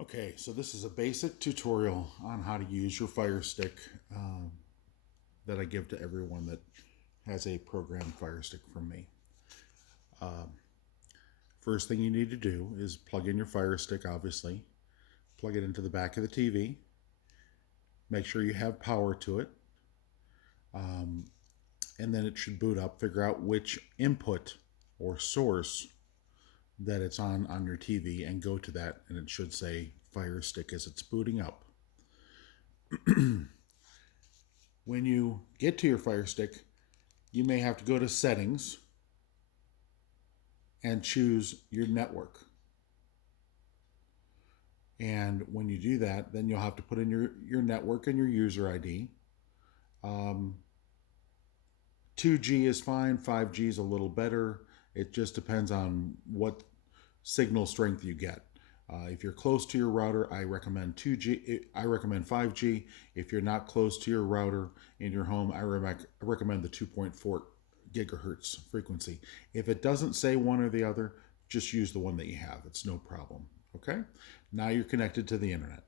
Okay, so this is a basic tutorial on how to use your Fire Stick that I give to everyone that has a programmed Fire Stick from me. First thing you need to do is plug in your Fire Stick, obviously. Plug it into the back of the TV. Make sure you have power to it. And then it should boot up. Figure out which input or source that it's on your TV and go to that, and it should say Fire Stick as it's booting up. When you get to your Fire Stick, you may have to go to Settings and choose your network. And when you do that, then you'll have to put in your network and your user ID. 2G is fine, 5G is a little better. It just depends on what signal strength you get. If you're close to your router, I recommend 2G. I recommend 5G. If you're not close to your router in your home, I recommend the 2.4 gigahertz frequency. If it doesn't say one or the other, just use the one that you have. It's no problem. Okay? Now you're connected to the internet.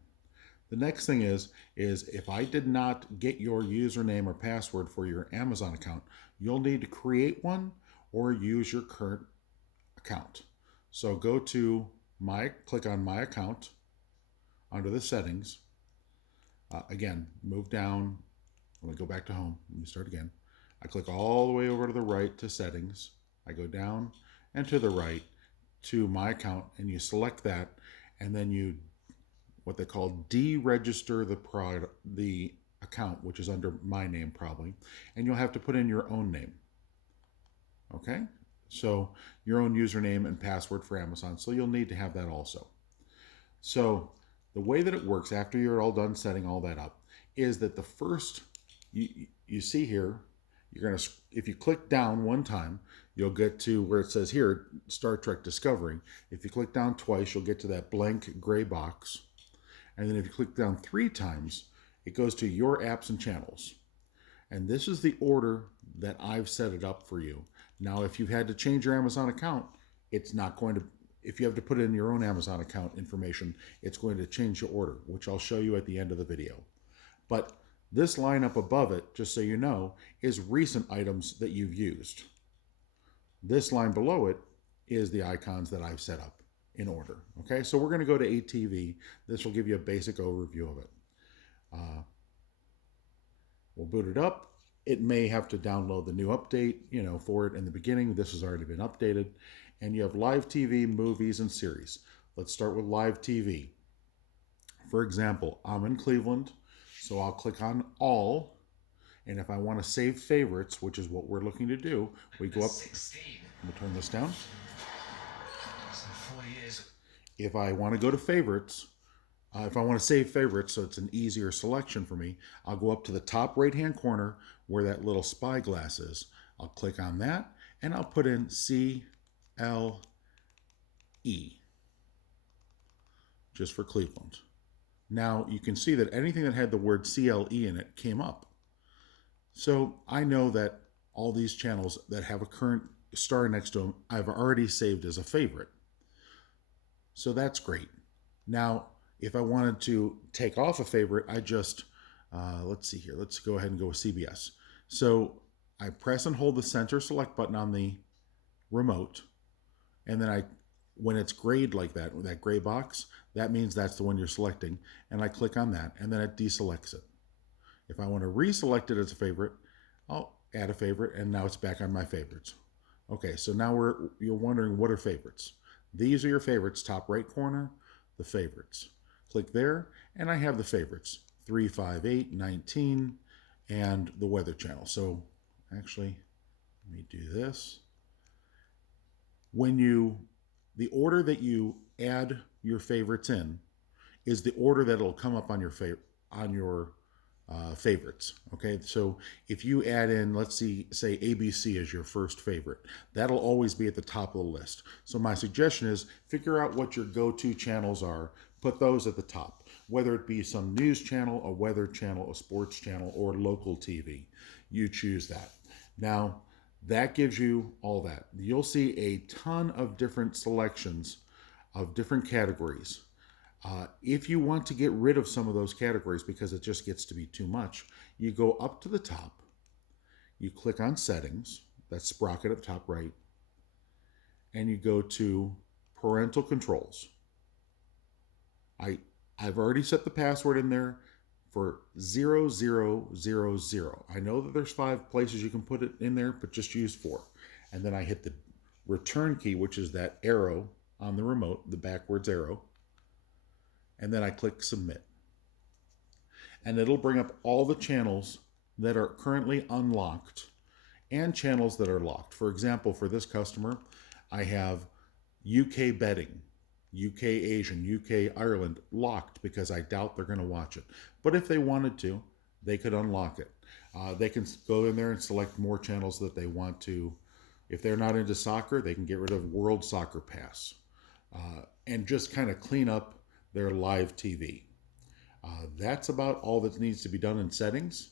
The next thing is if I did not get your username or password for your Amazon account, you'll need to create one or use your current account. So go to click on My Account under the settings. Again, move down. Let me go back to home. Let me start again. I click all the way over to the right to settings. I go down and to the right to My Account, and you select that, and then you what they call deregister the account, which is under my name probably, and you'll have to put in your own name. Okay? So your own username and password for Amazon. So you'll need to have that also. So the way that it works after you're all done setting all that up is that the first you see here, you're going to, if you click down one time, you'll get to where it says here, Star Trek Discovery. If you click down twice, you'll get to that blank gray box. And then if you click down 3 times, it goes to your apps and channels. And this is the order that I've set it up for you. Now, if you've had to change your Amazon account, it's not going to, if you have to put in your own Amazon account information, it's going to change your order, which I'll show you at the end of the video. But this line up above it, just so you know, is recent items that you've used. This line below it is the icons that I've set up in order. Okay, so we're going to go to ATV. This will give you a basic overview of it. We'll boot it up. It may have to download the new update, for it in the beginning. This has already been updated. And you have live TV, movies, and series. Let's start with live TV. For example, I'm in Cleveland, so I'll click on All. And if I want to save favorites, which is what we're looking to do, we go up. Let me turn this down. If I want to go to favorites, if I want to save favorites so it's an easier selection for me, I'll go up to the top right-hand corner where that little spyglass is. I'll click on that, and I'll put in CLE, just for Cleveland. Now, you can see that anything that had the word CLE in it came up. So I know that all these channels that have a current star next to them, I've already saved as a favorite. So that's great. Now, if I wanted to take off a favorite, I just, let's see here. Let's go ahead and go with CBS. So I press and hold the center select button on the remote. And then when it's grayed like that gray box, that means that's the one you're selecting. And I click on that, and then it deselects it. If I want to reselect it as a favorite, I'll add a favorite, and now it's back on my favorites. Okay, so now you're wondering, what are favorites? These are your favorites, top right corner, the favorites. Click there, and I have the favorites, 3, 5, 8, 19, and the Weather Channel. So actually, let me do this. The order that you add your favorites in is the order that will come up on your favorites. Okay, so if you add in, let's say ABC as your first favorite, that'll always be at the top of the list. So my suggestion is figure out what your go-to channels are, put those at the top, whether it be some news channel, a weather channel, a sports channel, or local TV. You choose that. Now, that gives you all that. You'll see a ton of different selections of different categories. If you want to get rid of some of those categories because it just gets to be too much, you go up to the top, you click on settings, that sprocket up top right, and you go to parental controls. I've already set the password in there for 0000. I know that there's 5 places you can put it in there, but just use 4. And then I hit the return key, which is that arrow on the remote, the backwards arrow. And then I click submit. And it'll bring up all the channels that are currently unlocked and channels that are locked. For example, for this customer, I have UK betting, UK Asian, UK Ireland locked because I doubt they're going to watch it. But if they wanted to, they could unlock it. They can go in there and select more channels that they want to. If they're not into soccer, they can get rid of World Soccer Pass and just kind of clean up their live TV. That's about all that needs to be done in settings.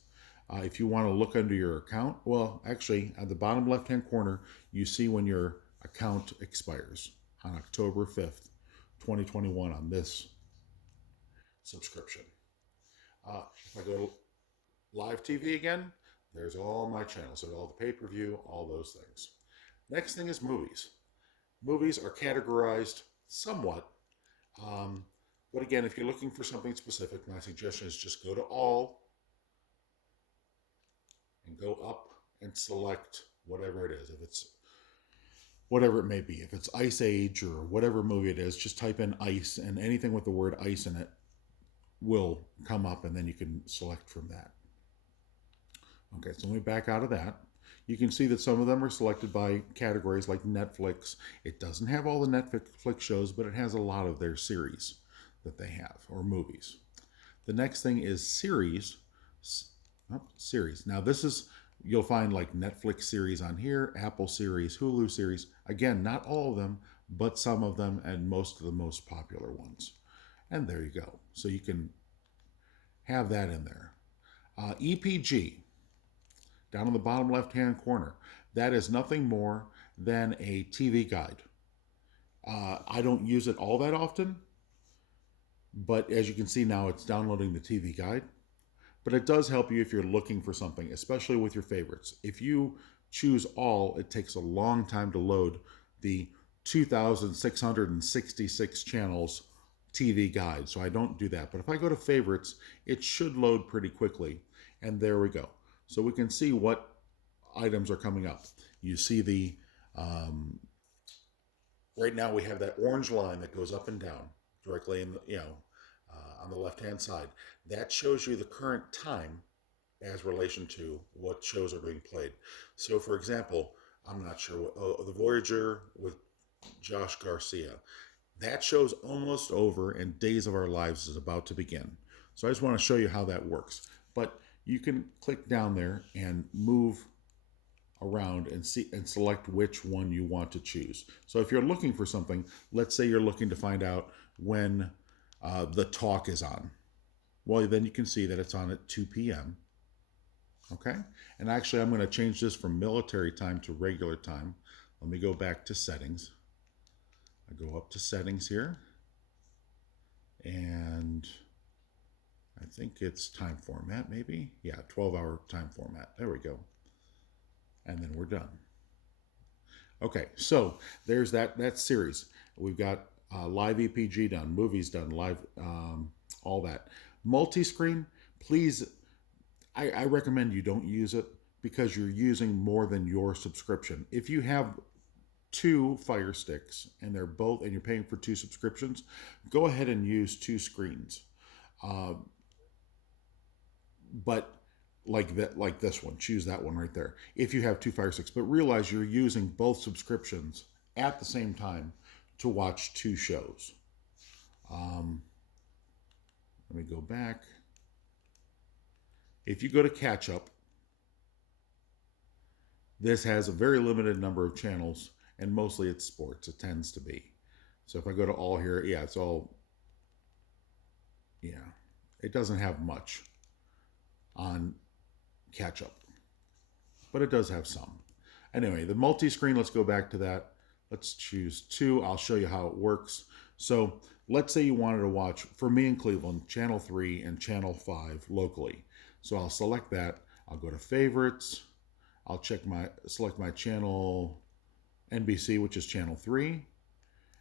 If you want to look under your account, well, actually, at the bottom left-hand corner, you see when your account expires on October 5th, 2021 on this subscription. If I go to live TV again, there's all my channels, so all the pay-per-view, all those things. Next thing is movies. Movies are categorized somewhat, but again, if you're looking for something specific, my suggestion is just go to all and go up and select whatever it is. If it's whatever it may be, if it's Ice Age or whatever movie it is, just type in ice, and anything with the word ice in it will come up, and then you can select from that. Okay, so let me back out of that. You can see that some of them are selected by categories like Netflix. It doesn't have all the Netflix shows, but it has a lot of their series that they have, or movies. The next thing is series. Series. Now this is, you'll find like Netflix series on here, Apple series, Hulu series. Again, not all of them, but some of them, and most of the most popular ones. And there you go. So you can have that in there. EPG, down in the bottom left-hand corner. That is nothing more than a TV guide. I don't use it all that often, but as you can see now, it's downloading the TV guide. But it does help you if you're looking for something, especially with your favorites. If you choose all, it takes a long time to load the 2,666 channels TV guide, so I don't do that. But if I go to favorites, it should load pretty quickly. And there we go. So we can see what items are coming up. You see the, right now we have that orange line that goes up and down directly in the, on the left-hand side. That shows you the current time as relation to what shows are being played. So for example, I'm not sure what, The Voyager with Josh Garcia. That show's almost over and Days of Our Lives is about to begin. So I just want to show you how that works. But you can click down there and move around and see and select which one you want to choose. So if you're looking for something, let's say you're looking to find out when the talk is on. Well, then you can see that it's on at 2 p.m. Okay? And actually, I'm going to change this from military time to regular time. Let me go back to settings. I go up to settings here. And I think it's time format, maybe? Yeah, 12-hour time format. There we go. And then we're done. Okay, so there's that series. We've got live EPG done, movies done, live, all that. Multi-screen, please, I recommend you don't use it because you're using more than your subscription. If you have 2 Firesticks and they're both, and you're paying for 2 subscriptions, go ahead and use 2 screens. But like that, like this one, choose that one right there. If you have 2 Firesticks, but realize you're using both subscriptions at the same time to watch 2 shows. Let me go back. If you go to catch up, this has a very limited number of channels, and mostly it's sports. It tends to be. So if I go to all here, yeah, it's all, yeah, it doesn't have much on catch up, but it does have some. Anyway, the multi-screen, let's go back to that. Let's choose 2. I'll show you how it works. So let's say you wanted to watch, for me in Cleveland, Channel 3 and Channel 5 locally. So I'll select that. I'll go to favorites. I'll select my channel NBC, which is Channel 3.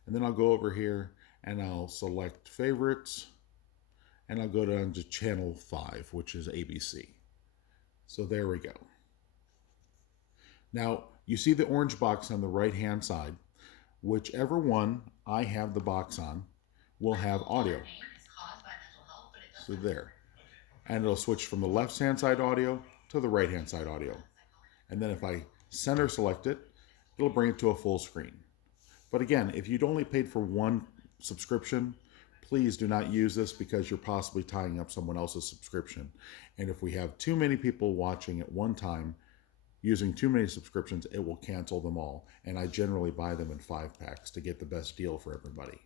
And then I'll go over here and I'll select favorites. And I'll go down to Channel 5, which is ABC. So there we go. Now, you see the orange box on the right-hand side. Whichever one I have the box on will have audio. So there. And it'll switch from the left-hand side audio to the right-hand side audio. And then if I center select it, it'll bring it to a full screen. But again, if you'd only paid for one subscription, please do not use this because you're possibly tying up someone else's subscription. And if we have too many people watching at one time, using too many subscriptions, it will cancel them all. And I generally buy them in 5-packs to get the best deal for everybody.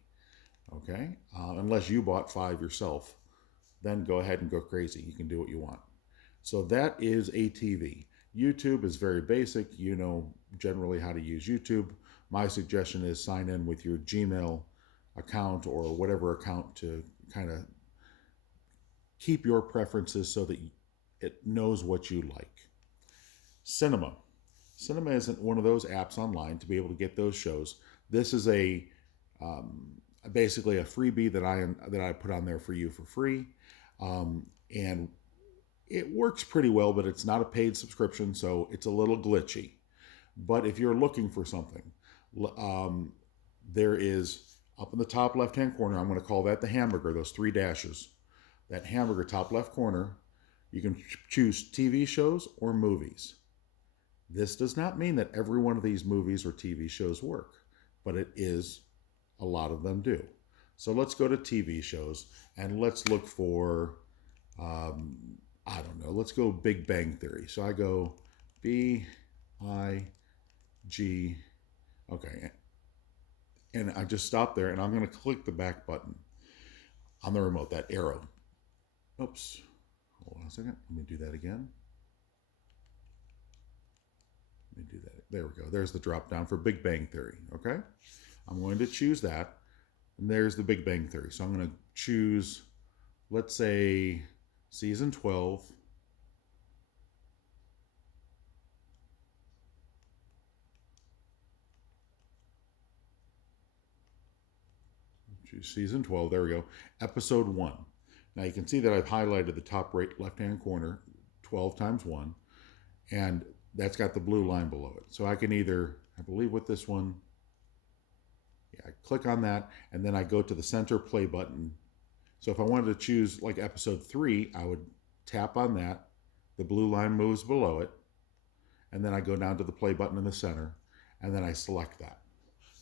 Okay? Unless you bought 5 yourself, then go ahead and go crazy. You can do what you want. So that is ATV. YouTube is very basic. You know generally how to use YouTube. My suggestion is sign in with your Gmail account or whatever account to kind of keep your preferences so that it knows what you like. Cinema. Cinema isn't one of those apps online to be able to get those shows. This is basically a freebie that I put on there for you for free, and it works pretty well. But it's not a paid subscription, so it's a little glitchy. But if you're looking for something, there is up in the top left-hand corner. I'm going to call that the hamburger. Those 3 dashes. That hamburger top left corner. You can choose TV shows or movies. This does not mean that every one of these movies or TV shows work, but it is a lot of them do. So let's go to TV shows and let's look for, I don't know, let's go Big Bang Theory. So I go B-I-G, okay, and I just stop there and I'm going to click the back button on the remote, that arrow. Oops, hold on a second, let me do that again. Let me do that. There we go. There's the drop down for Big Bang Theory. Okay. I'm going to choose that. And there's the Big Bang Theory. So I'm going to choose, let's say, season 12. Choose season 12. There we go. Episode 1. Now you can see that I've highlighted the top right left-hand corner, 12 times 1. And that's got the blue line below it. So I can either, I believe with this one, I click on that, and then I go to the center play button. So if I wanted to choose like episode 3, I would tap on that. The blue line moves below it. And then I go down to the play button in the center, and then I select that.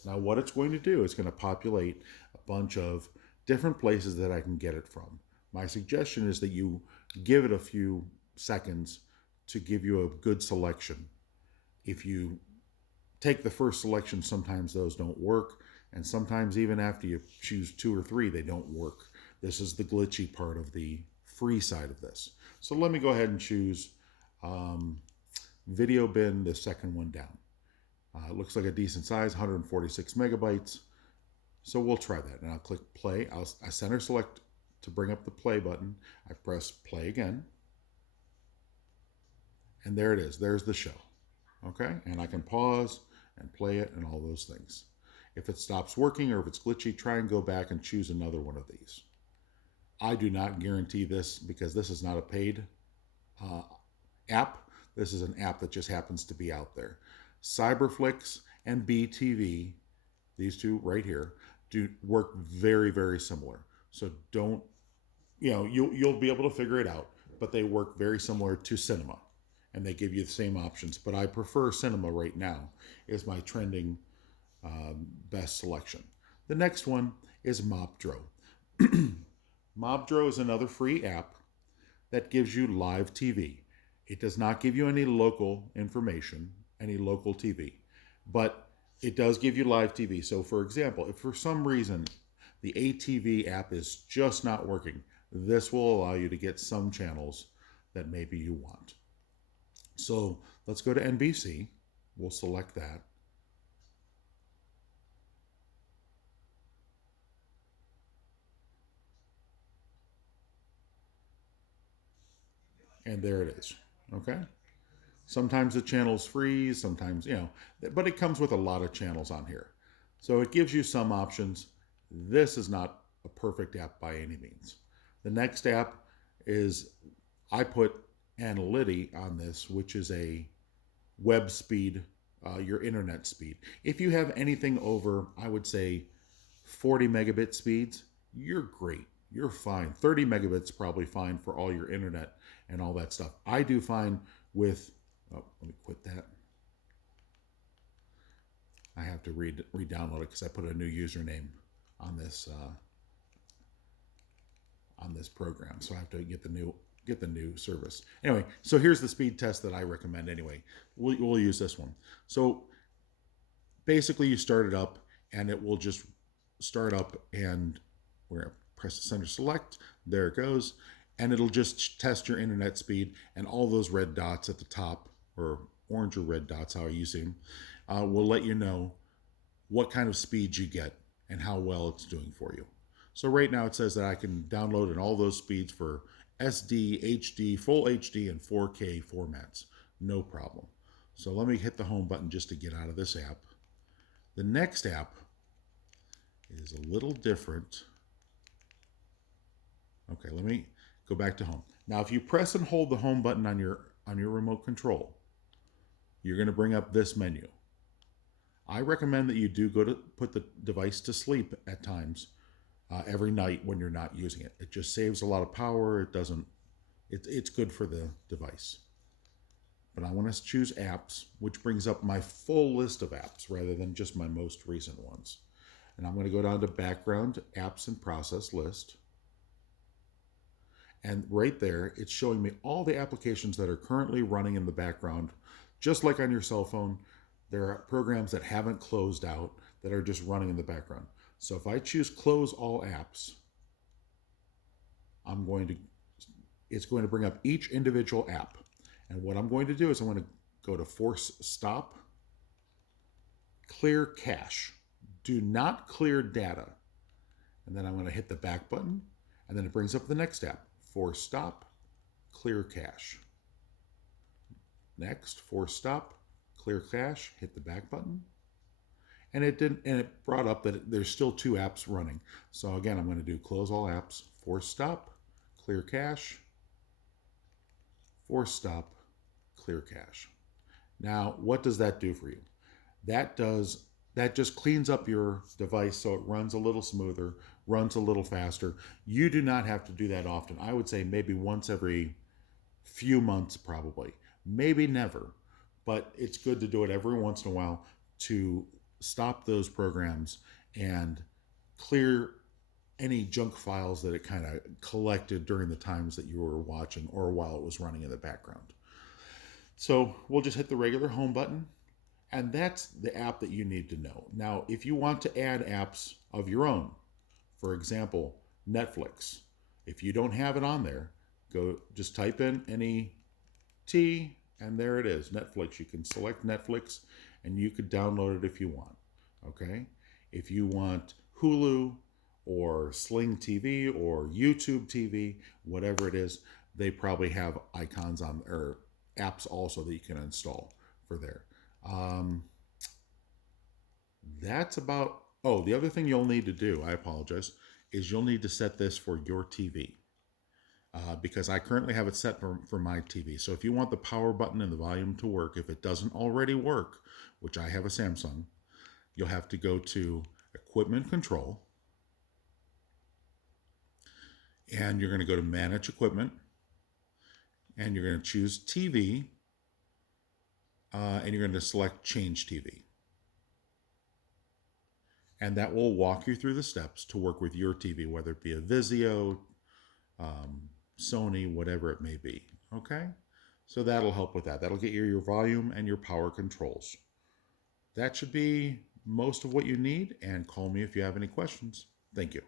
Now what it's going to do is going to populate a bunch of different places that I can get it from. My suggestion is that you give it a few seconds to give you a good selection. If you take the first selection, sometimes those don't work, and sometimes even after you choose 2 or 3, they don't work. This is the glitchy part of the free side of this. So let me go ahead and choose Video Bin, the second one down. It looks like a decent size, 146 megabytes. So we'll try that, and I'll click play. I center select to bring up the play button. I press play again. And there it is. There's the show. Okay? And I can pause and play it and all those things. If it stops working or if it's glitchy, try and go back and choose another one of these. I do not guarantee this because this is not a paid app. This is an app that just happens to be out there. Cyberflix and BTV, these two right here, do work very, very similar. So don't, you'll be able to figure it out, but they work very similar to Cinema. And they give you the same options. But I prefer Cinema right now is my trending best selection. The next one is Mobdro. Mobdro is another free app that gives you live TV. It does not give you any local information, any local TV, but it does give you live TV. So for example, if for some reason the ATV app is just not working, this will allow you to get some channels that maybe you want. So let's go to NBC. We'll select that. And there it is. Okay. Sometimes the channels freeze, sometimes, but it comes with a lot of channels on here. So it gives you some options. This is not a perfect app by any means. The next app is, I put Analyty on this, which is a web speed, your internet speed. If you have anything over, I would say 40 megabit speeds, you're great. You're fine. 30 megabits probably fine for all your internet and all that stuff. I do fine with, oh, let me quit that. I have to re-download it because I put a new username on this program, so I have to get the new service. Anyway, so here's the speed test that I recommend. Anyway, we'll use this one. So basically, you start it up, and it will just start up, and we're gonna press the center select. There it goes, and it'll just test your internet speed, and all those red dots at the top, or orange or red dots, how you see them, will let you know what kind of speed you get and how well it's doing for you. So right now it says that I can download in all those speeds for SD, HD, full HD, and 4K formats. No problem. So let me hit the home button just to get out of this app. The next app is a little different. Okay, let me go back to home. Now, if you press and hold the home button on your remote control, you're going to bring up this menu. I recommend that you do go to put the device to sleep at times, every night when you're not using it. It just saves a lot of power. It's good for the device. But I want to choose apps, which brings up my full list of apps rather than just my most recent ones. And I'm going to go down to background, apps and process list. And right there, it's showing me all the applications that are currently running in the background. Just like on your cell phone, there are programs that haven't closed out that are just running in the background. So if I choose close all apps, it's going to bring up each individual app. And what I'm going to do is I'm going to go to force stop, clear cache. Do not clear data. And then I'm going to hit the back button, and then it brings up the next app. Force stop, clear cache. Next, force stop, clear cache, hit the back button. And it brought up that there's still 2 apps running. So again, I'm going to do close all apps, force stop, clear cache, force stop, clear cache. Now, what does that do for you? That just cleans up your device so it runs a little smoother, runs a little faster. You do not have to do that often. I would say maybe once every few months, probably. Maybe never. But it's good to do it every once in a while to stop those programs and clear any junk files that it kind of collected during the times that you were watching or while it was running in the background. So we'll just hit the regular home button, and that's the app that you need to know. Now, if you want to add apps of your own, for example, Netflix, if you don't have it on there, just type in any T, and there it is, Netflix. You can select Netflix, and you could download it if you want, okay? If you want Hulu or Sling TV or YouTube TV, whatever it is, they probably have icons on, or apps also that you can install for there. That's about, oh, the other thing you'll need to do, I apologize, is you'll need to set this for your TV. Because I currently have it set for my TV. So if you want the power button and the volume to work, if it doesn't already work, which I have a Samsung, you'll have to go to Equipment Control, and you're going to go to Manage Equipment, and you're going to choose TV, and you're going to select Change TV. And that will walk you through the steps to work with your TV, whether it be a Vizio, Sony, whatever it may be. Okay? So that'll help with that. That'll get you your volume and your power controls. That should be most of what you need, and call me if you have any questions. Thank you.